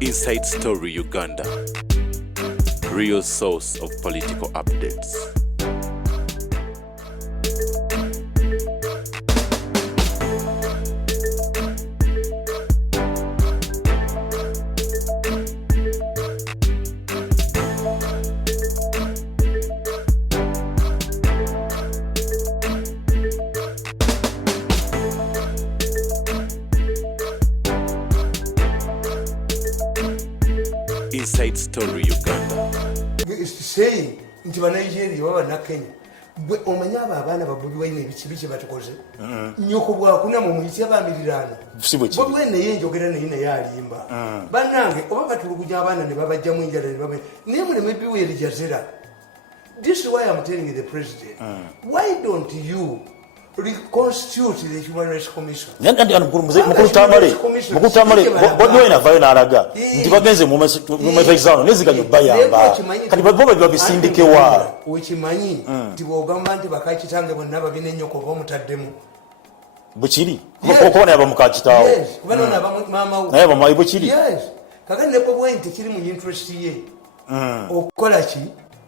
Inside Story Uganda, real source of political updates. Inside Story Uganda. It's saying nti Nigeria baba na Kenya bwe omanya abaana babubi wayine ebikibiche batukoze nyoko bwa kuna mu muyisi abamirirana bwe wene yenjogera ne yalimba banange oba batulugunya abaana ne babajja mu njala ne babe nemule maybe we Jazira. This is why I'm telling the president, why don't you reconstitute the Human Rights Commission? Mukutamale Bobi Wine avayo n'alaga nti bagenze mu exam neziganya bayamba kati bobe babisindikewa ukimanyi nti bogamba nti bakakitange bonna babine nyoko bomutaddemu bukiri okubona yaba mukakitawo kubana na mama u naye bamayi bukiri kakati ne Bobi Wine tekiri mu interest ye okukola ki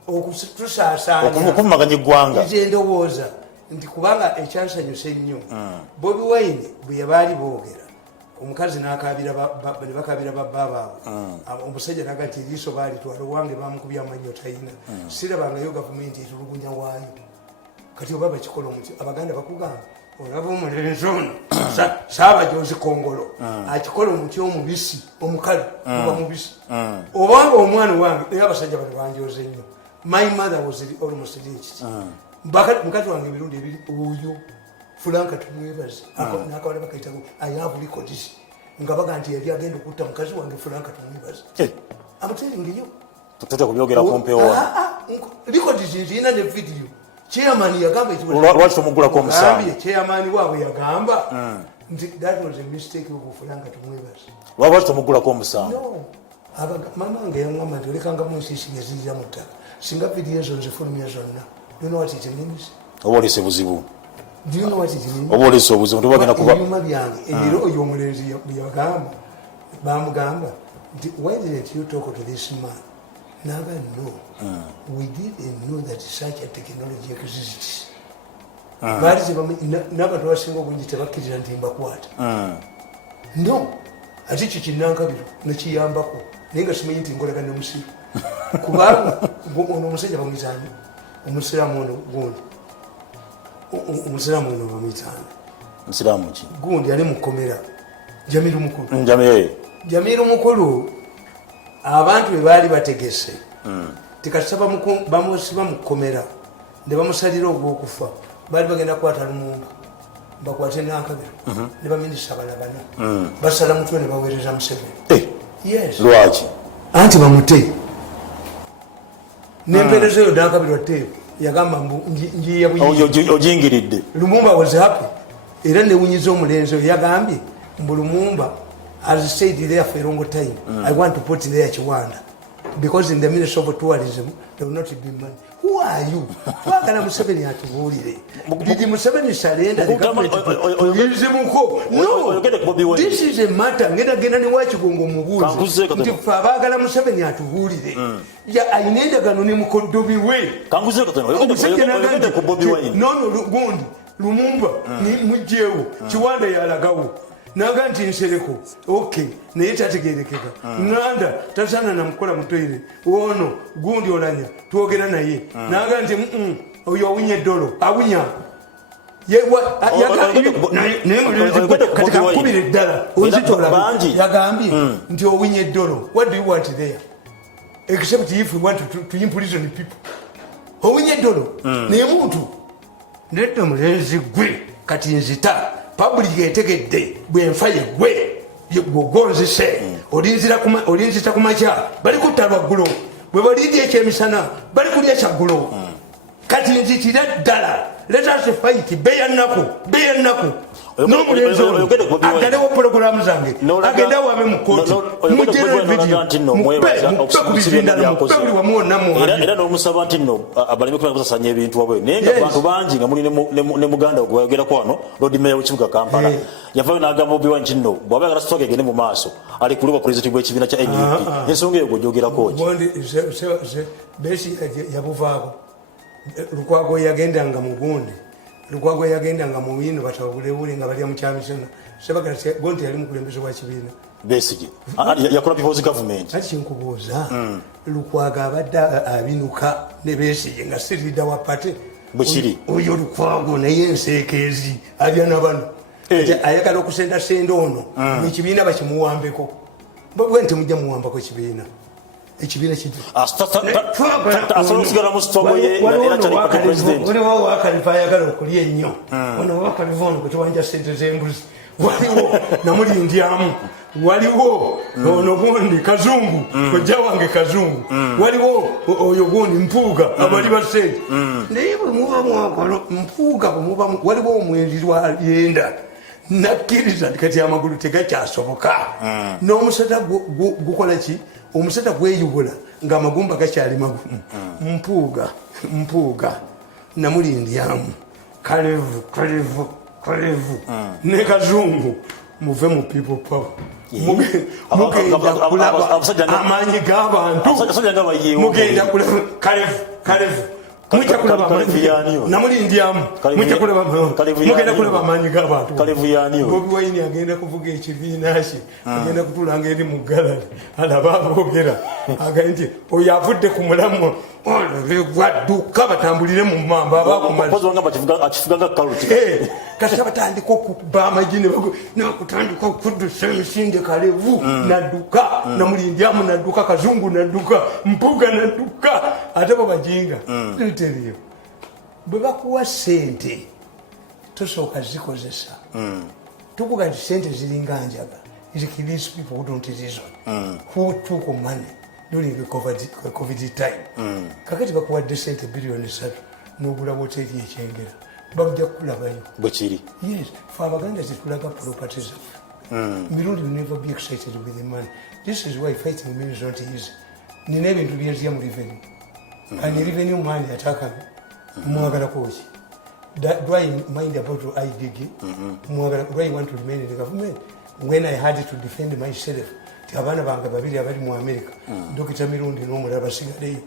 okutusasanya okumaganya eggwanga ndowooza nti kubanga ekyansanyusa ennyo Bobi Wine bwe yabaali boogera omukazi n'akabira bakabira babaabwe omusajja naga nti eriiso baali twala owange bamukubya amanyo tayina sirabangayo gavumenti etulugunya waayo kati oba bakikola omuti abaganda bakugamba olaba omulenzi ono Saabajozi Kongolo akikola omuti omubisi omukalu oba mubisi obanga omwana wange era abasajja bano banjoze nnyo. My mother was almost reached. Mukati wange emirundi ebiri oyo Fulanka tumwebaze nakawala bakaitago I have records nga baga nti yali agenda okutta mukazi wange Fulanka tumwebaze I'm telling you tutata kubyogera kompewa records zina ne video chairman yagamba lwaki omugula ko musambi chairman waabwe yagamba that was a mistake of Fulanka tumwebaze lwaki omugula ko musambi no mama nge yangamba nti olekanga mu nsisi gezirira mu ttaka singa video ezo nzifulumya zonna. Do you know what it means? Obolese buzibu. Do you know what it means? Obolese obuzibu tubagenda kuba. Yuma byange ebiro oyo omulenzi yagamba bamugamba why didn't you talk to this man? Naga no. We didn't know that such a technology exists. Bali n'abantu abasinga obungi tebakkiriza nti mbakwata. No. Ati kikinnankabiro nekiyambako naye nga simanyi nti nkolagana n'omusiru kubanga ono omusajja bamuyitani omusiraamu ono gundi omusiraamu ono bamuyitani omusiraamu ki gundi ali mukomera Jamiru Mukulu Jamiru Mukulu abantu be baali bategese tikasaba bamusiba mukomera ne bamusalira ogw'okufa baali bagenda kwata Lumumba bakwate n'akabiro ne baminisita balabana basala mutwe ne baweereza Museveni. Yes. Lwaki anti bamute nemperezo yo n'akabiro teebu yagamba njiya ojingiridde Lumumba was happy era newunyiza omulenzi oyo yagambye mbu Lumumba has stayed there for a long time. I want to put there Chiwanda because in the Ministry of Tourism there will not be money. Who are you? Twagala Museveni atubuulire. Did Museveni surrender the government? No. This is a matter. Ngenda ni wakigongo mubuuzi. Nti twagala Museveni atubuulire. Ya ayinendagano ne mukodobi we. Kanguze katono. No gundi. Lumumba ni mujewo. Chiwanda yalagawo. Naga nti nsereko okay naye tategerekeka nganda tasana namukola mutoire wono gundi olanya twogera naye naga nti oyo awunye ddolo awunya katika kubira eddala yagambye nti owunye ddolo. What do you want there except if you want to imprison people? Owunye ddolo naye muntu nedda mulenzi gwe kati nzita public etegedde bwenfa yegwe yegogonzise olinzita kumakya bali kutalwa ggulo bwe balidde ekyemisana bali kulya kyaggulo kati nzitira ddala let us fight beya nnaku n'omulenzi ono agalewo pulogulaamu zange agenda wame mu kooti mugere vidiyo muppe ku bizindalo muppe buli wamu wonna era n'omusaba nti nno abaleme kusasanya ebintu wabwe naye nga abantu bangi nga muli ne muganda gwe wayogerako wano Lord Mayor w'ekibuga Kampala yavaayo n'agamba Bobi Wine nti nno bw'aba yagala sitooka egende mu maaso alikulibwa pulezidenti bw'ekibiina kya NUP ensonga eyo gw'ogyogerako ki Besigye yabuvaako Lukwago yagendanga mu gundi Lukwago yagendanga mu wino batabulewule nga balya mu kyamisana sebagala gonti yali mukulembeze wa kibiina Besigye yakola people's government ati kinkubuuza Lukwago abadde abinuka ne Besigye nga sirida wa pate bwekiri oyo Lukwago naye enseekeezi alya n'abano ayagala okusenda senda ono ekibiina bakimuwambeko bwe nti mujja muwambako ekibiina ekibiina kitu asobola mu sitogo ye era kyali pate president waliwo wakalifa ayagala okulya ennyo wano wakalifa ono kwe tuwanja sente z'embuzi waliwo namulindyamu waliwo ono gundi Kazungu kojja wange Kazungu waliwo oyo gundi Mpuuga abali ba sente naye bwe muba mwakalo Mpuuga bwe muba waliwo omwerirwa yenda nakkiriza kati amagulu tegakyasoboka n'omusota gukola ki omusota gweyubula ng'amagumba gakyali magumu Mpuuga namulindyamu Kalevu ne Kazungu muve mu people power mugenda kulaba amaanyi g'abantu mugenda kulaba Kalevu mujja kulaba namulindyamu mujja kulaba mugenda kulaba amaanyi g'abantu Bobi Wine agenda kuvuga ekibiina kye agenda kutulanga eri mu galali alaba aboogera agambye nti oyo avudde ku mulamu gwadduka batambulire mu mamba kati batandika okuba amagi nekutandika okuddusa emisinde Kalevu nadduka namulindyamu nadduka Kazungu nadduka Mpuuga nadduka ate bo bajinga teriyo bwe bakuwa sente tosooka zikozesa tukuga nti sente ziringa njaga these people who don't reason who took money during the COVID time kakati bakuwadde sente biliyoni 3 n'ogula woteri ekyengera bajja kulabayo bwekiri yes fe abaganda tetulaga properties mirundi will never be excited with the money. This is why fighting means not easy. Nina ebintu byezya mu revenue and revenue money ataka mwagala kochi. That do I mind about IDG? Do I want to remain in the government? When I had to defend myself, abana bange babiri abali mu America Dr. Mirundi n'omulaba sigaleyo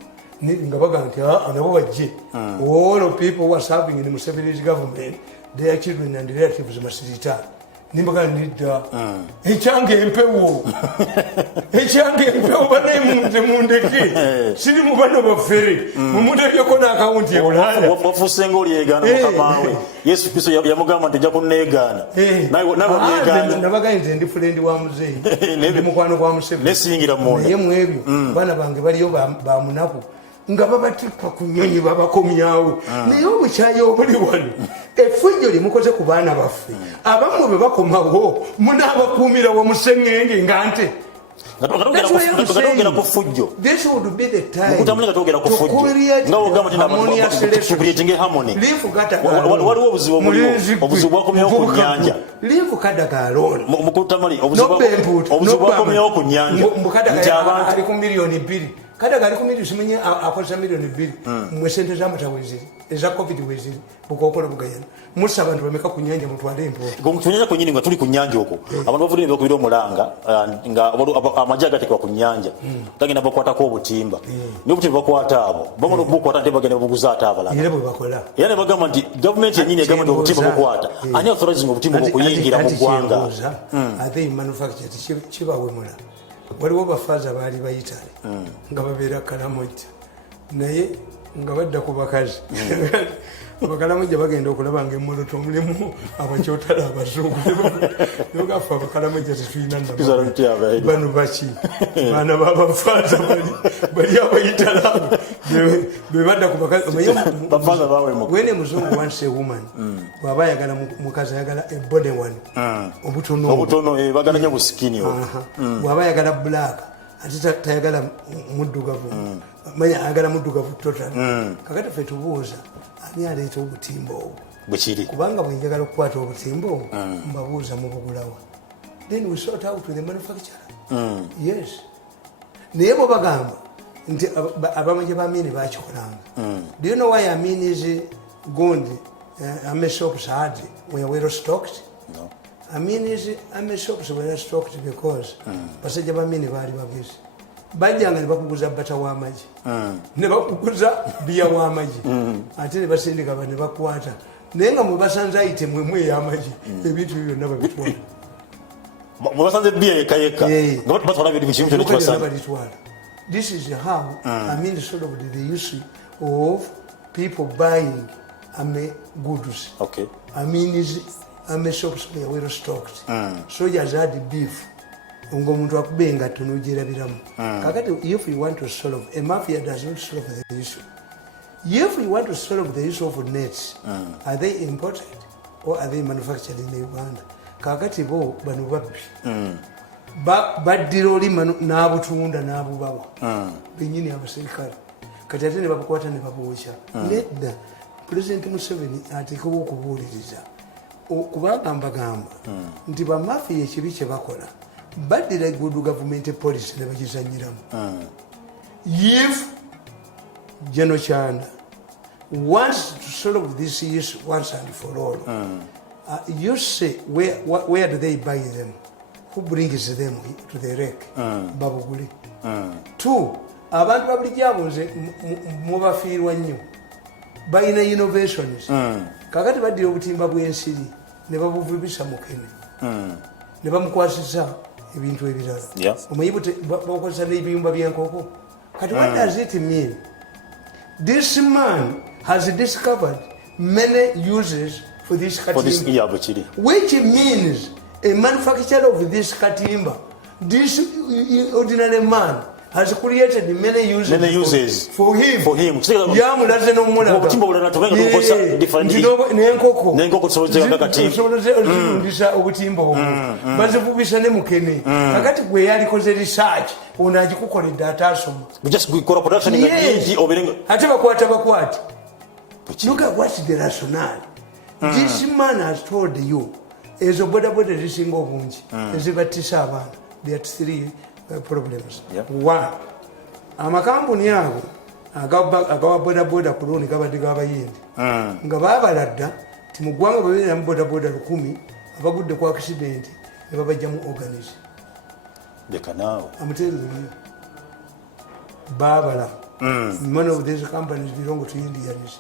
ngabaga nti nabo bajje all of people who are serving in the Museveni's government, their children and relatives must retire. Nimbaga nidda ecyange empewo bane mundeke siri mu bano bafere mumundekeko n'akawunti ya Bulaya wafusenga oliyegana mukamawe Yesu Kristo yamugamba nti jako negana nabaga nti ndi friend wa muzeyi ndi mukwano kwa Museveni nesingira munda naye mwebyo bana bange baliyo ba munaku nga babatikwa ku nnyonyi babakomyawo naye obukyayo obuli wano effujjo limukoze ku baana baffe abamu bwe bakomawo munaabakuumira wa musengenge nga nte gatogera ku fujjo this would be the time mukutambula gatogera ku fujjo nga ogamba tinakuliyetinge harmony waliwo obuzibu bwakomyewo ku nnyanja live kadagaaloni mukutamali obuzibu bwakomyewo ku nnyanja nti abantu ali ku miliyoni 2 kada gali kumiri simenye akosa miliyoni 2 mwesente za matawezi eza covid wezi bukokola bugayana musa abantu bameka kunyanja mutwale impo kunyanja kwenyini nga tuli kunyanja oko abantu bavudde bakubira omulanga nga amajaga tekwa kunyanja tagenda bakwata ko obutimba ne butimba bakwata abo bamono bukwata nte bagenda buguza atabala ile bwe bakola yani bagamba nti government yenyini egamba obutimba bukwata ani authorizing obutimba okuyingira mu gwanga ate manufacture kibawe mula waliwo bafaza baali bayitale nga babeera Kalamoja naye nga badda ku bakazi Abakalamoja bagenda okulaba ng'emmoloto mulimu abakyotala abazungu nogafa Abakalamoja tetulina bano baki baana babafaza bali abayitala be badda ku bakazi wene muzungu wants a woman bw'aba ayagala mukazi ayagala a body one obutono bagala nnyo busikini bw'aba ayagala black ate tayagala muddugavu manya ayagala muddugavu total kakati ffe tubuuza ani aleeta obutimba obwo bwekiri kubanga bwenjagala okukwata obutimbo mbabuuza mubugulawa then we sort out with the manufacturer. Yes, naye bwebagamba nti abamanye bamini bakikolanga. Do you know why Amin is Gondi Ame shops were well stocked? No. Amin is Ame shops were stocked because basajja bamini baali bagezi bajjanga ne bakuguza bata w'amagi ne bakuguza biya w'amagi ate ne basindika ne bakwata naye nga mwe basanze item emwe ey'amagi ebintu byonna babitwala. Mubasanze biya yekayeka nga batwala bintu bikimu kyonna kibasanga. This is how Amin solved the issue of people buying Ame goods. Okay. Amin is Ame shops were well stocked. Soldiers had beef. Ungo muntu akubenga tunujira biramu. Kakati if you want to solve, a mafia does not solve the issue. If you want to solve the issue of nets, are they imported or are they manufactured in Uganda? Kakati bo banu babbi. Baddira oli n'abutunda n'abubawa. Benyini abaserikale. Kati ate ne babukwata ne babuwokya. Nedda President Museveni ateekawo okubuuliriza. Kubanga mbagamba nti bamafiya ekibi kye bakola baddira good government policy ne bagizanyiramu. If General Chanda wants to solve this issue once and for all, you say where do they buy them? Who brings them to the wreck? Babuguli. Two, abantu babulijjabo nze mubafiirwa nnyo balina innovations. Kakati baddira obutimba bw'ensiri ne babuvubisa mukene ne bamukwasisa ebintu ebirala. Omanyi bakozesa n'ebiyumba by'enkoko. Kati what does it mean? This man has discovered many uses for this katimba, which means a manufacturer of this katimba, this ordinary man, has created many uses for him. Yamulaze n'omulaga n'enkoko zirundisa obutimba obwo bazivubisa ne mukene. Kakati gwe yalikoze research ono agikukoledde ataasoma ate bakwati. Look at what's the rationale. This man has told you ezo bodaboda zisinga obungi ezibattisa abaana. There are three problems. One, amakampuni ago agawa bodaboda ku looni gabadde g'abayindi nga baabala dda ti mu ggwanga babeeramu bodaboda 100 abagudde ku accident ne babajjamu organize. I'm telling you, baabala. Many of these companies belong to Indians.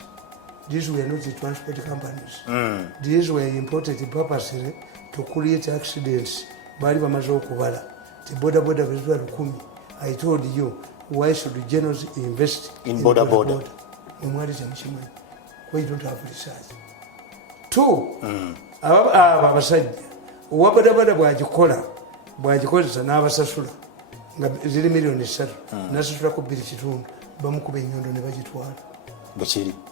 These were not the transport companies. These were imported purposely to create accidents. Bali bamaze okubala ti boda bezwa 10. I told you, why should generals invest in boda? Nomwali kyamukimanyi. Why don't have research? Two, abasajja owa boda bw'agikozesa n'abasasula nga ziri miliyoni 3 n'asasulako 2.5 bamukuba enyondo ne bagitwala.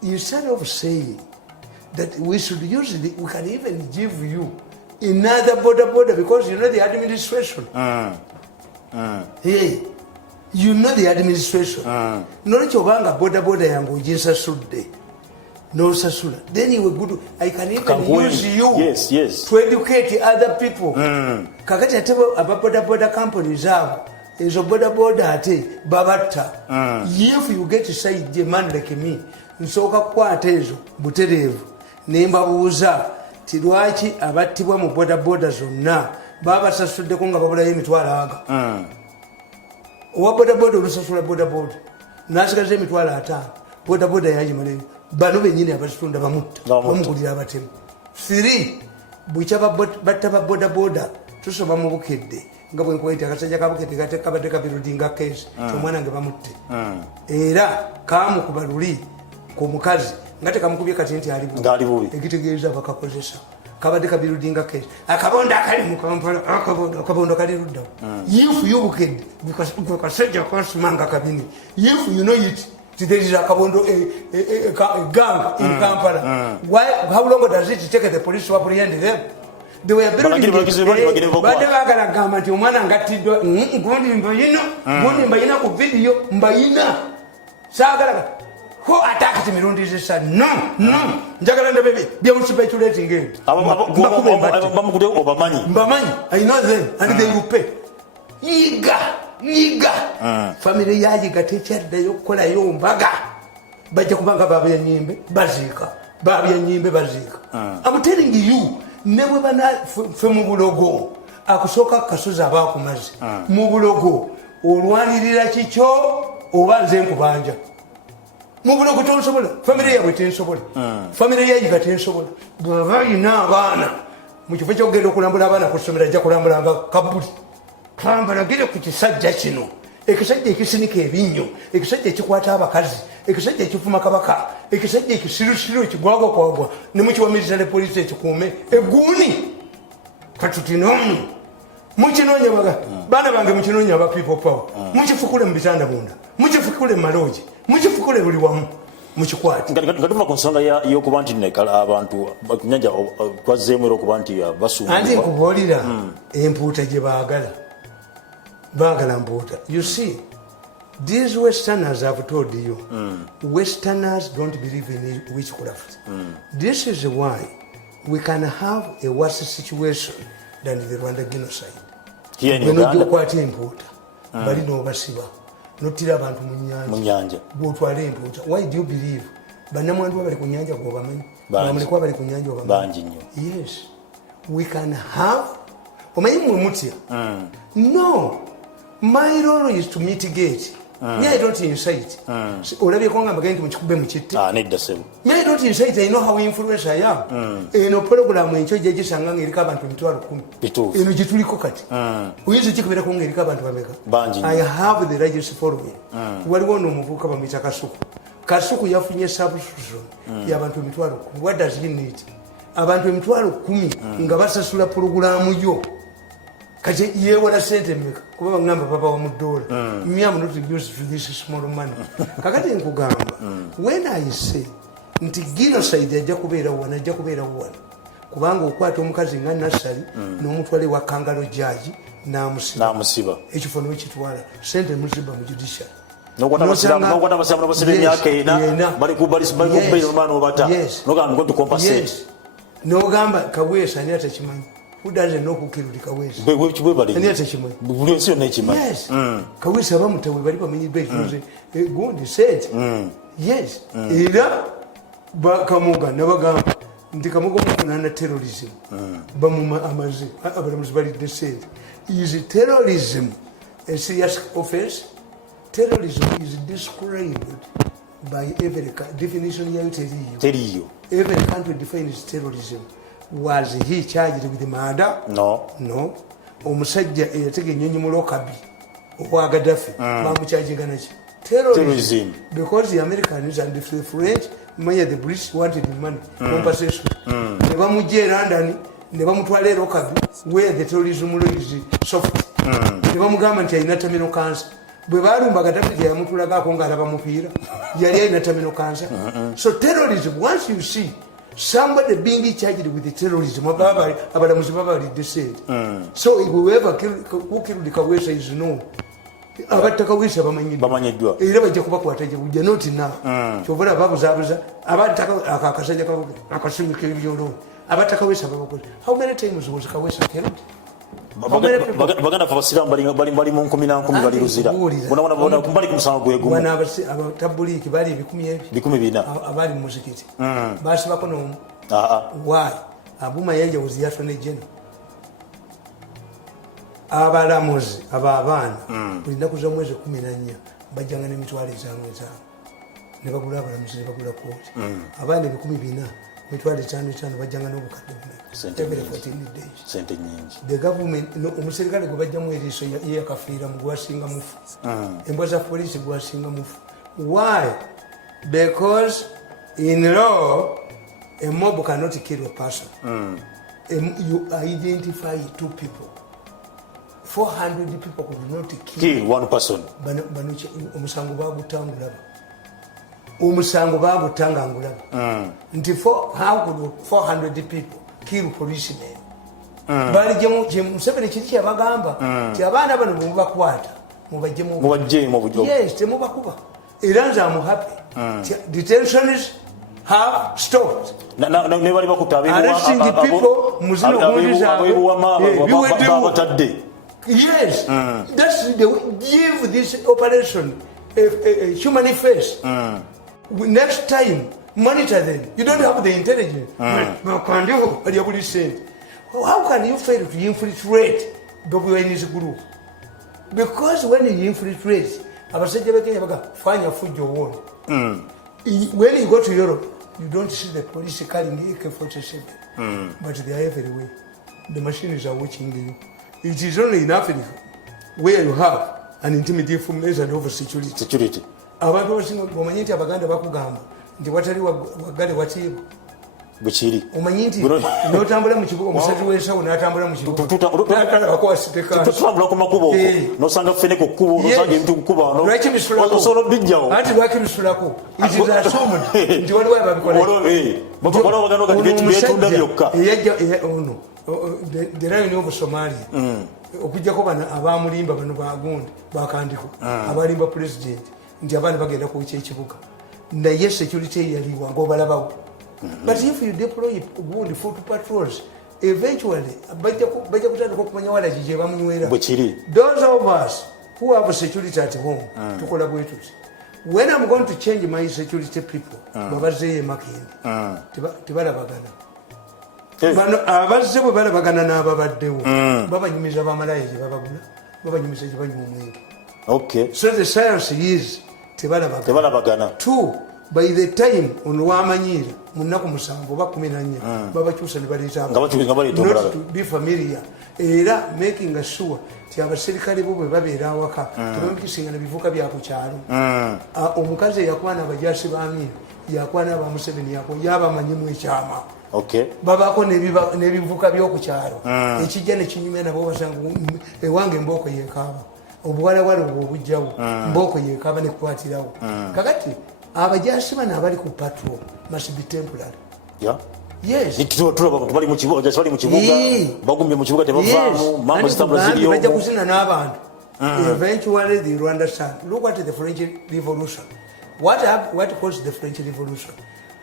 Instead of saying that we should use it, we can even give you another boda because you know the administration. Hey, you know the administration. Not obanga boda yangu ujisasudde. No sasula. Then you were good. I can even use you to educate other people. Kakati atebo boda companies have ezo boda ate babata. If you get to say a man like me, nsoka kwata ezo buterevu nemba buuza ti lwaki abattibwa mu boda zonna babasasuddeko nga babulayo emitwalo aga. Owa boda olusasula boda n'asigaza emitwalo 5 boda yagimalayo bano bennyini abazitunda bamugulira abatemu. 3, bukya batta ba boda tusoma mu bukedde nga bwe nkwete akasajja kabukedde kabadde kabirudinga keesi omwana nga bamutte era kamukuba luli ku mukazi nga tekamukubye kati nti ali bubi ekitegeeza bakakozesa kabadde kabirudinga keesi akabondo akali mu Kampala akabondo kali luddawo. If you bukedde kasajja kasimanga kabini, if you know it, there is a kabondo a gang in Kampala. How long does it take the police to apprehend them? They were building but bagala gamba nti omwana ngatiddwa gundi mbayina ku video mbayina saagala. Who attacked Mirundi said, no. Jagala baby, be able to speculate again. Mbamani, I know them, and they will pay. Yiga. Family yajiga teacher, they call a young baga. Bajakubanga Babi and Yimbe, Bazika. I'm telling you, never from Mubulogo. Akusoka Kasuza Bakumazi. Mubulogo. Urwani Chicho, or Zen Kubanja. Mubulogo Tonsobol, family with Tensobol. Family Yajiga Tensobol. Bavina Vana. Mucho get Okulambana for some Jaculamba Kabut. Kambara get up with Sajachino. Ekisajja ekisinike ebinyo, ekisajja ekikwata abakazi, ekisajja ekifuma kabaka, ekisajja ekisirusiru ekigwagwa kwagwa, ne mukiwamiriza ne poliisi ekikuume egguni katutinomu mukinoonya baana bange mukinoonya aba people power mukifukule mu bitanda munda mukifukule mu maloogi mukifukule buli wamu mukikwate nga tuva ku nsonga y'okuba nti nekala abantu kunyanja twazzeemu era okuba nti basumba andi nkubuulira empuuta gye baagala Bagalambota. You see, these Westerners have told you, Westerners don't believe in witchcraft. This is why we can have a worse situation than the Rwanda genocide. Here in Uganda? Bali no basiba. Notira abantu mu nyanja. Botwale imputa. Why do you believe? Banamwandu bali ku nyanja go bamanyi. Bamulikuwa bali ku nyanja go bamanyi. Yes. We can have omanyi mu mutya. No. My role is to mitigate. Me, I don't incite. Olabye ko ngamba genti mukikube mukitte. Nedda sebo. Me, I don't incite. I know how influential I am. Eno program encho gye gisanga ng'eriko abantu 10,000. Eno gye tuliko kati. Oyinza kikubera ko ng'eriko abantu bameka. I have the largest following. Waliwo n'omuvubuka bamuyita Kasuku. Kasuku yafunye subscription y'abantu 10,000. What does he need? Abantu 10,000 nga basasula program yo. Kaje yewola sente mmeka kuba ngamba papa wa mudola me am not used to this small money kakati nkugamba when I say nti genocide ajja kubeera wana kubanga okwata omukazi nga nasali n'omutwale wa kangalo jaji n'amusiba ekifo n'ekitwala sente muziba mu judicial nokwata abasibe emyaka ena bali kubeera omwana obata nogamba ngo tukompasate n'ogamba Kaweesa ani atakimanyi. Who doesn't know who killed Kaweesa? Yes. Kaweesa bamutawe bali bamenyi bejuze. God said. Yes. Era bakamuga nabagamba ndi kamuga mufuna terrorism. Bamuma amazi abalamuzi bali said. Is terrorism a serious offense? Terrorism is described by every definition you tell you. Every country defines terrorism. Was he charged with murder? No. Omusajja eyatega ennyonyi mu Lokabi okwa Gaddafi bamukyajinga naki terrorism because the Americans and the French the British wanted the money compensation ne bamujja London ne bamutwala Lokabi where the terrorism is soft ne bamugamba nti ayina terminal cancer bwe balumba Gaddafi yamutulagako ng'alaba mupiira yali ayina terminal cancer. So terrorism, once you see somebody being charged with the terrorism, so whoever who killed the Kaweesa is known. Abatta Kaweesa bamanyiddwa era bajja kubakwata gye bujja noti na kyobala babuzabuza abatta akasajja akasimika ebyolo abatta Kaweesa babakoze. How many times was Kaweesa killed? Baganda fabasiramu bali mu 10 bali luzira bona bali ku musango gwegumu bana abatabuliki bali 400 abali mu muzikiti basibako n'omu. Why? Abuma Yanja was the attorney general. Abalamuzi abaana buli nnaku z'omwezi 14 bajjanga n'emitwalo ezaabwe ne bagula abalamuzi ne bagula kooti abaana 400 mitwalo 5 bajjanga n'obukadde every 14 days. Sente nyingi. The government omuserikale gwe bajjamu eriiso yakafiira mu gwasinga mufu embwa za poliisi gwasinga mufu. Why? Because in law a mob cannot kill a person. You identify 2 people. 400 people could not kill one person. Omusango bagutanga angulaba. Nti how could 400 people kill policemen? Bali Museveni kiri kyabagamba ti abaana bano mubakwata mubajje mu bujo. Yes, temubakuba era nze am happy detentions have stopped. Ne bali bakuta arresting the people muzino abatadde. Yes, that's the give this operation a human face. Next time, monitor them. You don't have the intelligence. How can you fail to infiltrate the group? Because when you infiltrate, when you go to Europe, you don't see the police carrying AK-47, but they are everywhere. The machines are watching you. It is only in Africa where you have an intermediate formation over security. Abantu basinga omanyi nti abaganda bakugamba nti watali wagale watiibwa bukiri omanyi nti n'otambula mu kibuga omusajja w'ensawo n'atambula mu kibuga tutambula ku makubo n'osanga ffeneko kkubo n'osanga ebintu ku kkubo ano osobola obijjawo anti lwaki bisulako itizasomud nti waliwo ababikoleomusajja eyajja ono the Lion of Somalia okujjako bano abamulimba bano bagundi bakandiko abalimba president nti abaana bagenda kuwukya ekibuga naye security eyaliwa ng'obalabawo. But if you deploy good foot patrols, eventually bajja kutandika okumanya walagi gye bamunywera. Those of us who have security at home tukola bwe tuti. When I'm going to change my security people babazeeyo Makindi tebalabagana. Abazze bwe balabagana n'ababaddewo babanyumiza bamalayo gye babagula babanyumiza gye banywa omwero. Okay. So the science is tebalabagana. Two, by the time ono wamanyira munaku 7 oba 14 babakyusa ne baleeta not to be familiar era making sure ti abaserikale bo bwe babeera awaka tebamukisingana bivuka bya ku kyalo. Omukazi yakwana abajasi baami yakwana aba Museveni yabamanyimu ekyama. Okay. Babako nebivuka by'oku kyalo ekijja ne kinyumya nabo basanga ewange mboko yekaba obuwalawala obujjawo mboko yekaba ne kukwatirawo kakati abajasi bano abali ku patrol must be temporary. Yes. Bali mu kibuga bagumye mu kibuga tebavaamu mambo zitambula ziriyo bajja kuzina n'abantu. Eventually they will understand. Look at the French Revolution. What caused the French Revolution?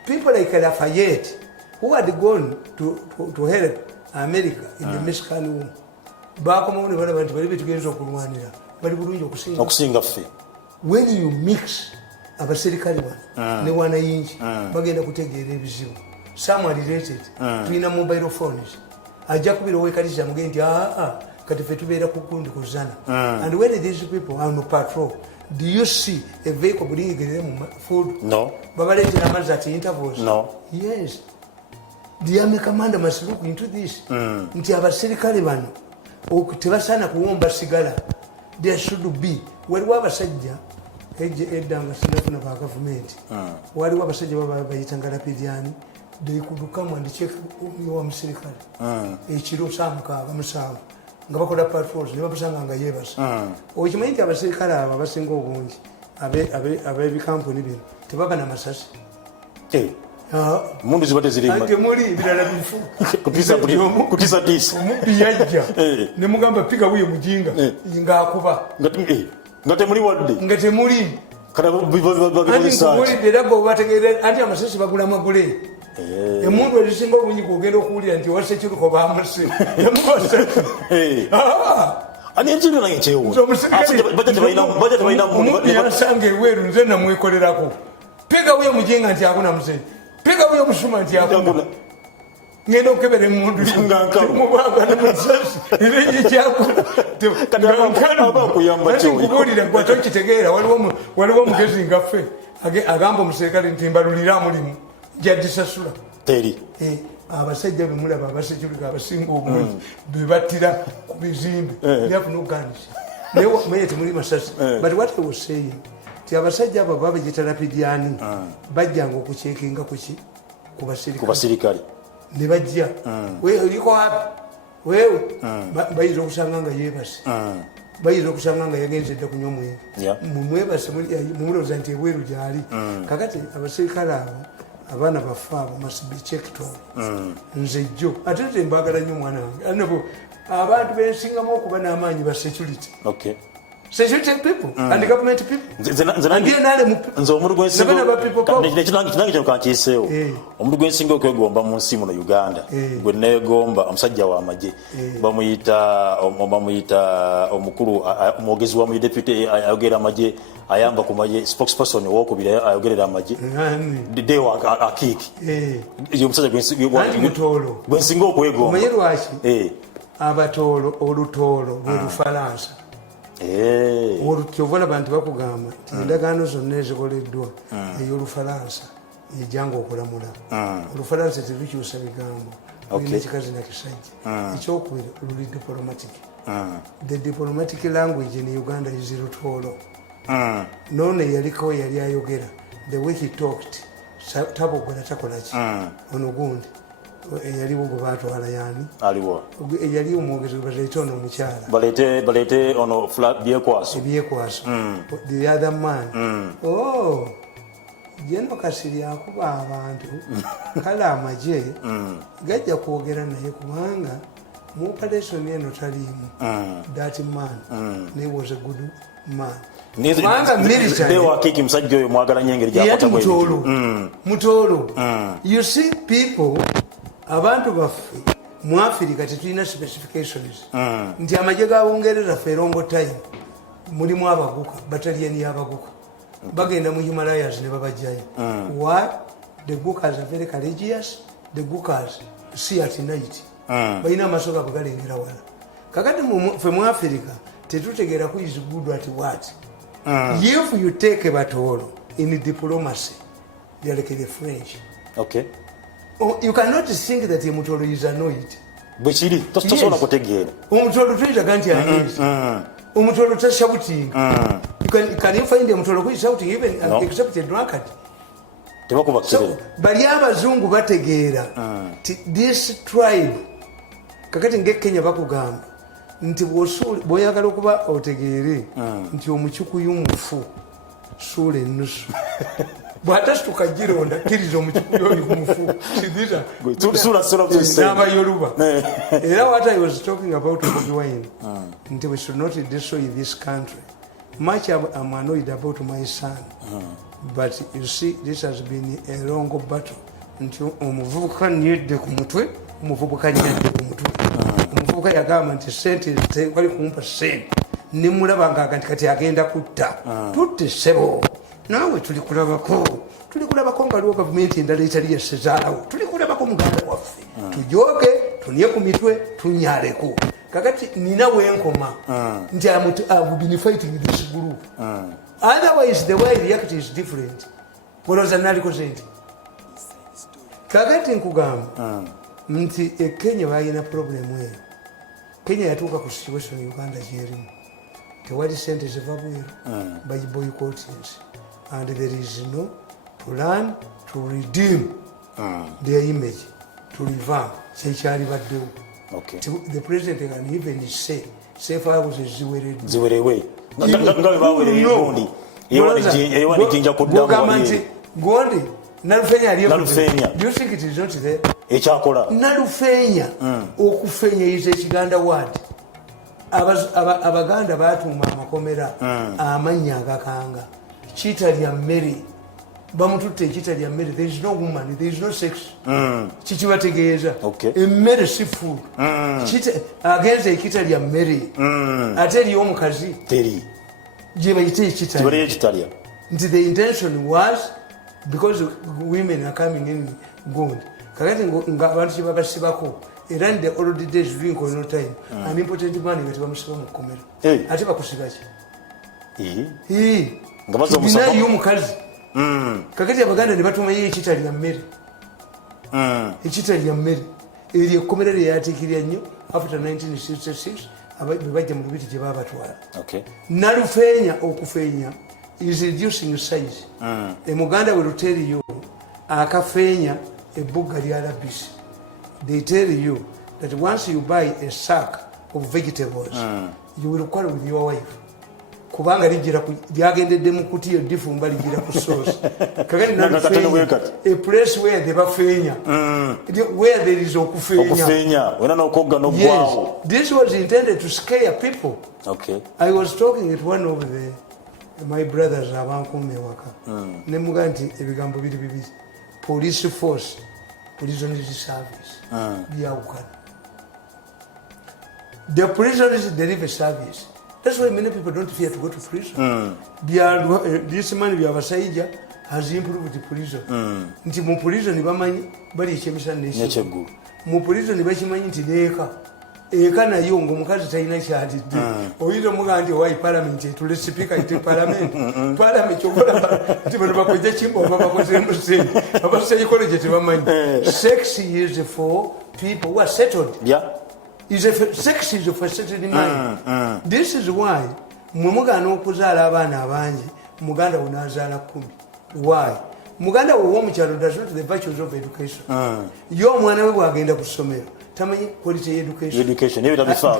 People like Lafayette who had gone to help America in the Mexican War. Bakomawo ne balaba nti bali betugenza okulwanira bali bulungi okusinga ffe. When you mix abaserikale bano ne wanayingi bagenda kutegeera ebizibu. Some are related. Tulina mobile phones. Ajja kubira owekaliza muge nti kati ffe tubeera ku kundi kuzana. And when these people are on patrol, do you see a vehicle bringing them food? No. Babaleetera amazzi at intervals? No. Yes. The army commander must look into this. Nti abaserikale bano tebasaana kuwomba sigala. There should be waliwo abasajja edda nga sinafuna ba gavumenti waliwo abasajja bayitanga Lapidiani they could come and check wa musirikale ekiro 7 nga bakola patrols ne babasanga nga yebasa. Okimanyi nti abasirikale abo abasinga obungi ab'ebikampuni bino tebaba na masasi. Mundu zibate zirima ate muli ebirala bifu kutisa tisa omubbi yajja ne mugamba piga wuyo mujinga ng'akuba nga temuli wadde nga temuli anti rago bategeera anti amasasi bagula magule emundu ezisinga obungi kugenda okuwulira nti wasekiruko bamuse ani ekiro naye kyewuomubbi yansanga eweeru nze namwekolerako piga wuyo mujinga nti akuna musee piga wuyo musuma nti akuna ngenda okukebera emundu mubagana musasi era ekyakubakubuulira gwe tokitegeera waliwo omugezi nga ffe agamba omuserikale nti mbalulira mulimu gyadisasula teri. Abasajja bemulaba abasekirika abasinga obungi bebattira ku bizimbe byafuna oganisha naye temuli masasi. But what I was saying ti abasajja abo babegyeta Lapidiani bajjanga okucekinga ku basirikale ne bajja oliko wapi wewe bayinza okusanga nga yebase bayinza okusanga nga yagenze dda kunywa omwenge mumwebase mumulowooza nti ebweru gyali kakati abasirikale abo abaana baffe abo must be checked on. Nze jjo ate nze mbagala nnyo omwana wange anabo abantu bensingamu okuba n'amaanyi ba security. Security people and government people. Nze omuntu gwensinga kino kankiiseewo omuntu gwensinga okwegomba mu nsi muno Uganda gwe neegomba omusajja w'amagye bamuyita omukulu omwogezi wa mu deputy ayogera amagye ayamba ku magye spokesperson owokubiri ayogerera amagye Dewa Akiki ye omusajja gwensinga okwegomba. Omanyi lwaki abatoolo olutoolo lw'Olufalansa olutyovola bantu bakugamba nti endagaano zonna ezikoleddwa ey'Olufalansa ejjanga okulamula Olufalansa terukyusa bigambo olina ekikazi nakisajja ekyokubiri luli diplomatic the diplomatic language in Uganda is lutoolo nono yaliko yali ayogera the way he talked tabogera takolaki ono gundi eyaliwo gwe baatwala yani aliwo eyali omwogezi baleete ono omukyala balete ono byekwaso the other man Jeno Kasiri akuba abantu kale amagye gajja kwogera naye kubanga mu operation eno taliimu that man ne was a good man kubanga military Akiki musajja oyo mwagala nnyo engeri gy'akwatamu mutoolo you see people abantu baffe mu Africa tetulina specifications nti amagye ga Bungereza ferongo time mulimu abaguka battalion y'abaguka bagenda mu Himalayas ne babajjayo why the Gukas are very courageous the Gukas see at night balina amasoga bagalengera wala kakati ffe mu Africa tetutegeera ku is good at what if you take a battle in diplomacy they are like the French. Okay. You cannot think that Mutolo is annoyed. Bwekiri tosobola kutegeera omutolo tuyitaga nti annoyed omutolo ta shouting can you find omutolo who is shouting even except a drunkard tebakuba kire bali abazungu bategeera this tribe kakati ng'Ekenya bakugamba nti bw'oyagala okuba otegeere nti omukyukuyu mufu suula ennusu bw'atasituka gironda kkiriza omukyukuyu oyo mufu n'amayoluba era what I was talking about Bobi Wine nti we should not destroy this country much I'm annoyed about my son but you see this has been a long battle nti omuvubuka nyedde ku mutwe omuvubuka nyedde ku mutwe omuvubuka yagamba nti sente tekwali kumpa sente nimulaba nti kati agenda kutta tutte ssebo naawe tulikulabako nga liwo gavumenti endala etali yasezaalawo tulikulabako muganda waffe tujoge tunye ku mitwe tunyaleko kakati nina wenkoma nti I've been fighting this group otherwise the way I react is different boloza nalikoze nti kakati nkugamba nti Kenya balina problemu eyo Kenya yatuuka ku situation Uganda gyerimu tewali sente ziva bweru by boycottings and there is no plan to redeem their image to revamp kyekyali baddewo the president can even say safe houses ziwerewe nga bebawere ebibundi ewani jinja kuddamu nti gondi Nalufenya aliyo Nalufenya do you think it is not there ekyakola Nalufenya okufenya is ekiganda word abaganda batuma amakomera amanya agakanga chita lya mmere bamututte chita lya mmere there is no woman there is no sex kikibategeeza emmere si food chita agenza ekita lya mmere ate eriyo omukazi teri gye bayite ekita lya nti the intention was because women are coming in good kakati nga abantu kibabasibako era in the old days during colonial time an important man nga tebamusiba mu kkomera ate bakusibaki nga baza omusaba y'omukazi kakati abaganda ne batumayo ekita lya mmere ekita lya mmere eryo ekkomera lyeyatiikirya nnyo after 1966 bebajja mu lubiri gye babatwala Nalufenya okufeenya is reducing size emuganda bwe luteriyo akafeenya ebbuga lya labisi they tell you that once you buy a sack of vegetables you will quarrel with your wife kubanga lyagendedde mu kutiyo difumba ligira ku source kakati a place where they bafeenya where there is okufeenya wena nokogga nogwawo. This was intended to scare people. Okay. I was talking at one of my brothers abankume waka nemuga nti ebigambo biri bibiri police force prison service byawukana. The prisoners deliver service. That's why many people don't fear to go to prison. This man byabasajja has improved the prison. Nti mu prison bamanyi bali ekyemisana n'ekyeggulu. Mu prison bakimanyi nti neeka eka nayo ng'omukazi talina kyatidde oyinza omugaa nti owayi parliament etule sipiika ite parliament kyokola nti bano bakoze kimba oba bakoze musenyi abasayikoloje tebamanyi. Sex is for people who are settled. Sex is for settled mind. This is why mwe mugaana okuzaala abaana abangi muganda we n'azaala 10. Why? Muganda we w'omukyalo does not the virtues of education. Yo omwana we bw'agenda ku ssomero tamanyi quality education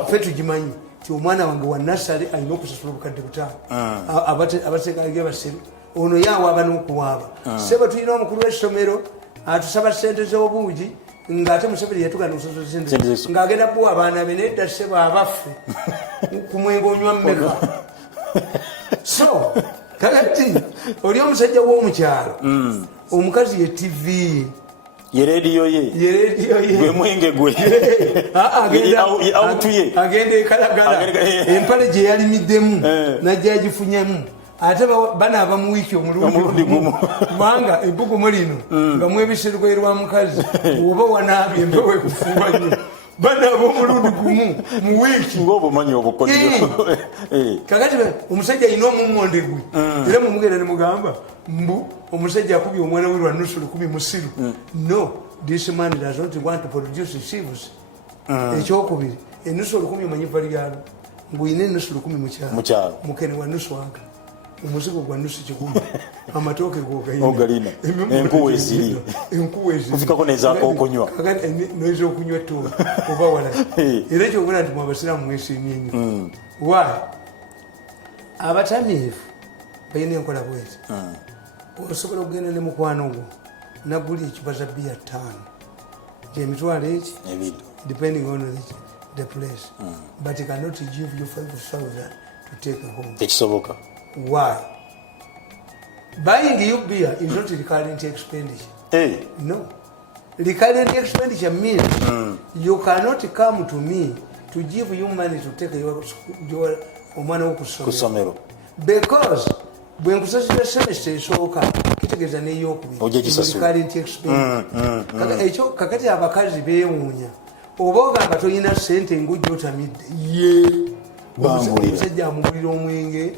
fe tugimanyi ti omwana wange wa nasale alina okusasula obukadde 5 abasekage basiru ono yawaaba n'okuwaaba seba tulina omukulu w'essomero atusaba ssente z'obuugi ng'ate Museveni yatugana okusasula ssente ng'agenda kuwa abaana be nedda seba abaffe ku mwenge onywa mmeka. So kakati oli omusajja w'omukyalo omukazi ye TV ye radio ye gwe mwenge gwe agenda ekalagala empale gye yalimiddemu najja agifunyemu ate banaaba mu wiiki omulundi gumu kubanga ebbugumu lino nga mwebisirwe lwa mukazi oba wanaabye empewo ekufuuba nnyo banaaba omulundi gumu mu wiiki ng'obumanyi obukodyo. kakati omusajja alina omummonde gwe era mumugenda ne mugamba mbu omusajja akubye omwana we lwa nusu 10 musiru. No, this man does not want to produce sheaves. Ekyokubiri enusu 10 omanyi eva lyalo ng'oyina enusu 10 mukyalo mukene wa nusu wange omuzigo gwa nusu 10 amatooke gogalina enkuwa eziri kufikako nezakokunywa n'ez'okunywa tooba oba wala era kyobona nti mwabasiraamu mwesiimye nnyo. Why? Abatamiivu balina enkola bwezi osobola okugenda ne mukwano gwo naguli ekiba za bbiya 5 gyemitwalo eki depending on the place but it cannot give you 5,000 to take home. Tekisoboka. Why? Buying you beer is not recurrent expenditure. No. Recurrent expenditure means you cannot come to me to give you money to take your omwana wo kusomero. Because bwe nkusasira semester esooka kitegeeza n'eyokubiri recurrent expenditure. Ekyo kakati abakazi beewuunya oba ogamba tolina ssente ng'ojja otamidde ye omusajja amugulira omwenge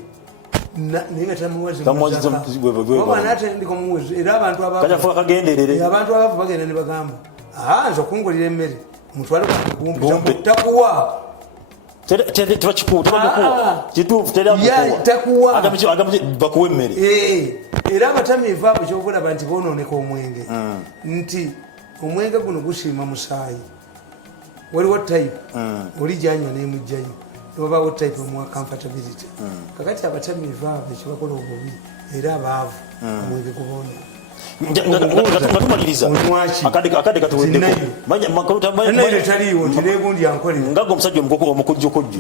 naye nga tamuwazimuoba n'atendeka omuwezi era abantu abavu bagenda ne bagamba nze okungulira emmere mutwale kumpi takuwa bakuwa emmere. Era abatamiivu abo kyokulaba nti bonooneka omwenge nti omwenge guno gusiima musaayi. Waliwo type oli gyanywa n'emugjayo obawo type omuwa comfortability. Kakati abatamiivu abo ekibakola obubi era abaavu omwenge guboona. Nga tumaliriza akadde katuweddeko omusajja omukujjukujju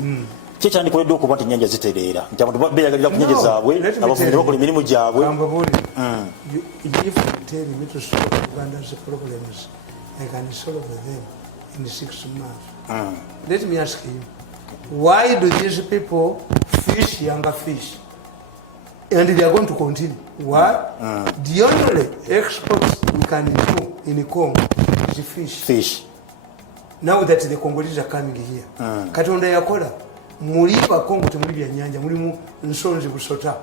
kyekyandikoledde okuba nti ennyanja zitereera nti abantu beeyagalira ku nnyanja zaabwe abavumire bakola emirimu gyabwe. Let me ask you, why do these people fish younger fish? And they are going to continue. Why? The only exports we can do in Congo is fish. Now that the Congolese are coming here. Katonda yakola mulipa Congo temuli byannyanja mulimu nsonzi busota.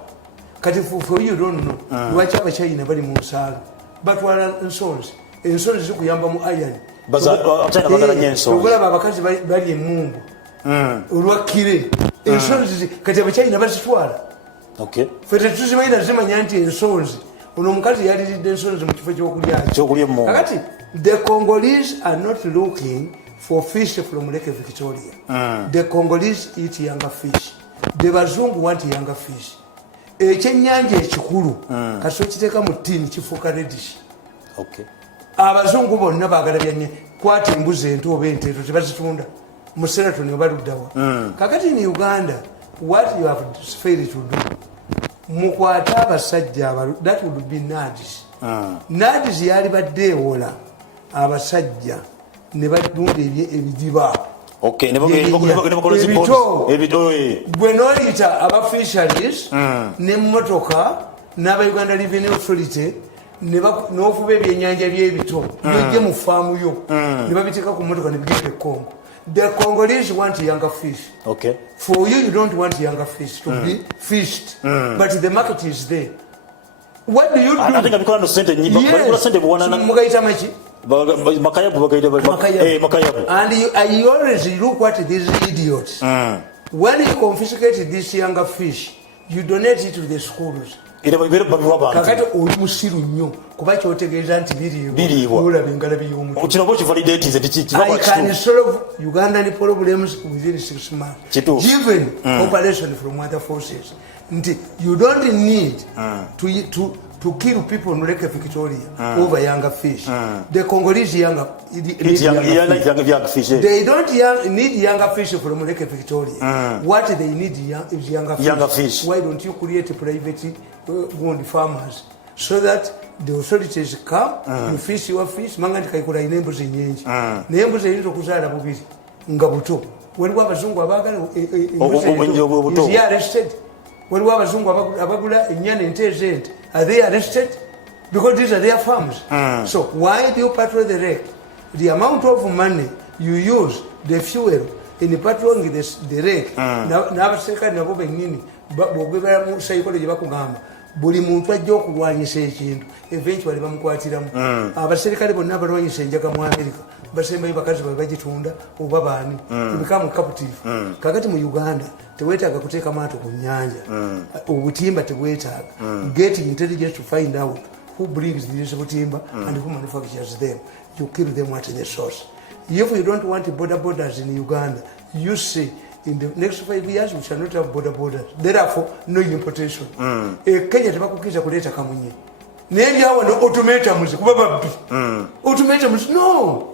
Kati for you don't know. Lwaki abachina bali mu nsaalo batwala nsonzi. Ensonzi zikuyamba mu iron. Abachina bagala nnyo ensonzi. Okulaba abakazi bali emmungu. Olwakire ensonzi kati abachina bazitwala. Okay. Fete tuzimayina zimanya nti ensonzi ono omukazi yaliridde ensonzi mu kifo ky'okulya emmungu. Kakati the Congolese are not looking for fish from Lake Victoria. The Congolese eat younger fish. the bazungu want younger fish. Ekyennyanja ekikulu kati okiteeka mu ttiini kifuuka reddish. Abazungu bonna baagala byannyanja. Kwata embuzi ento oba enteeto tebazitunda mu Sheraton oba luddawa. Kakati in Uganda, what you have failed to do, mukwate abasajja that would be NADS. NADS yali badde ewola abasajja ne batunda ebidiba. Bwe noyita aba fisheries n'emmotoka n'aba-Uganda Revenue Authority n'ofuba ebyennyanja by'ebito bijje mu faamu yo ne babiteeka ku mmotoka ne bigenda e Congo. The Congolese want younger fish. For you don't want younger fish to be fished, but the market is there. What do you do? I think I'm going to send a new and you always look at these idiots. When you confiscate this younger fish, you donate it to the schools. Kakati oli musiru nnyo kuba kyotegeeza nti biriibwa olaba engala by'omuntu. I can solve Ugandan problems within 6 months. Given cooperation from other forces. You don't need to kill people in Lake Victoria over younger fish. The Congolese younger fish. They don't need younger fish from Lake Victoria. What they need is younger fish. Why don't you create private farmers so that the authorities come, you fish your fish, mangandi kaikula inembuzi nyingi. Nembuzi yinzo kuzaala bubiri nga buto. Waliwo abazungu abagala is he arrested? Waliwo abazungu abagula ennyana ente ente. Are they arrested? Because these are their farms. So why do you patrol the lake? The amount of money you use, the fuel, in patrolling the lake, n'abasirikale nabo bennyini bwogera mu psychology gye bakugamba buli muntu ajja okulwanyisa ekintu eventually bamukwatiramu. Abasirikale bonna abalwanyisa enjaga mu America basembayo bakazi babe bagitunda oba baani become captive. Kakati mu Uganda teweetaaga kuteeka maato ku nnyanja, obutimba tebwetaaga. Get intelligence to find out who brings this butimba and who manufactures them. You kill them at the source. If you don't want borders in Uganda, you say in the next 5 years we shall not have borders. Therefore, no importation. Kenya tebakukiza kuleeta kamunye. Nenjawo no ultimatums kuba babbi. Ultimatums no.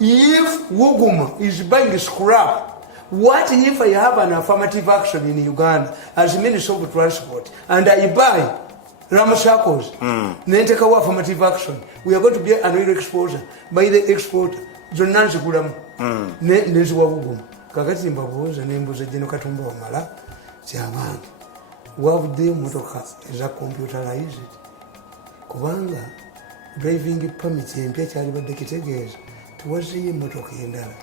If Wuguma is buying scrap, what if I have an affirmative action in Uganda as Minister of Transport and I buy Ramashakos, then take away affirmative action? We are going to be an oil exporter by the exporter. Zonanzi kulamu nezi wa Wuguma. Kakati mbabuuza nembuuza General Katumba Wamala kyabange wabudde emmotoka eza computerized kubanga driving permit empya kyali badde kitegeeza tewaziyo emmotoka endala.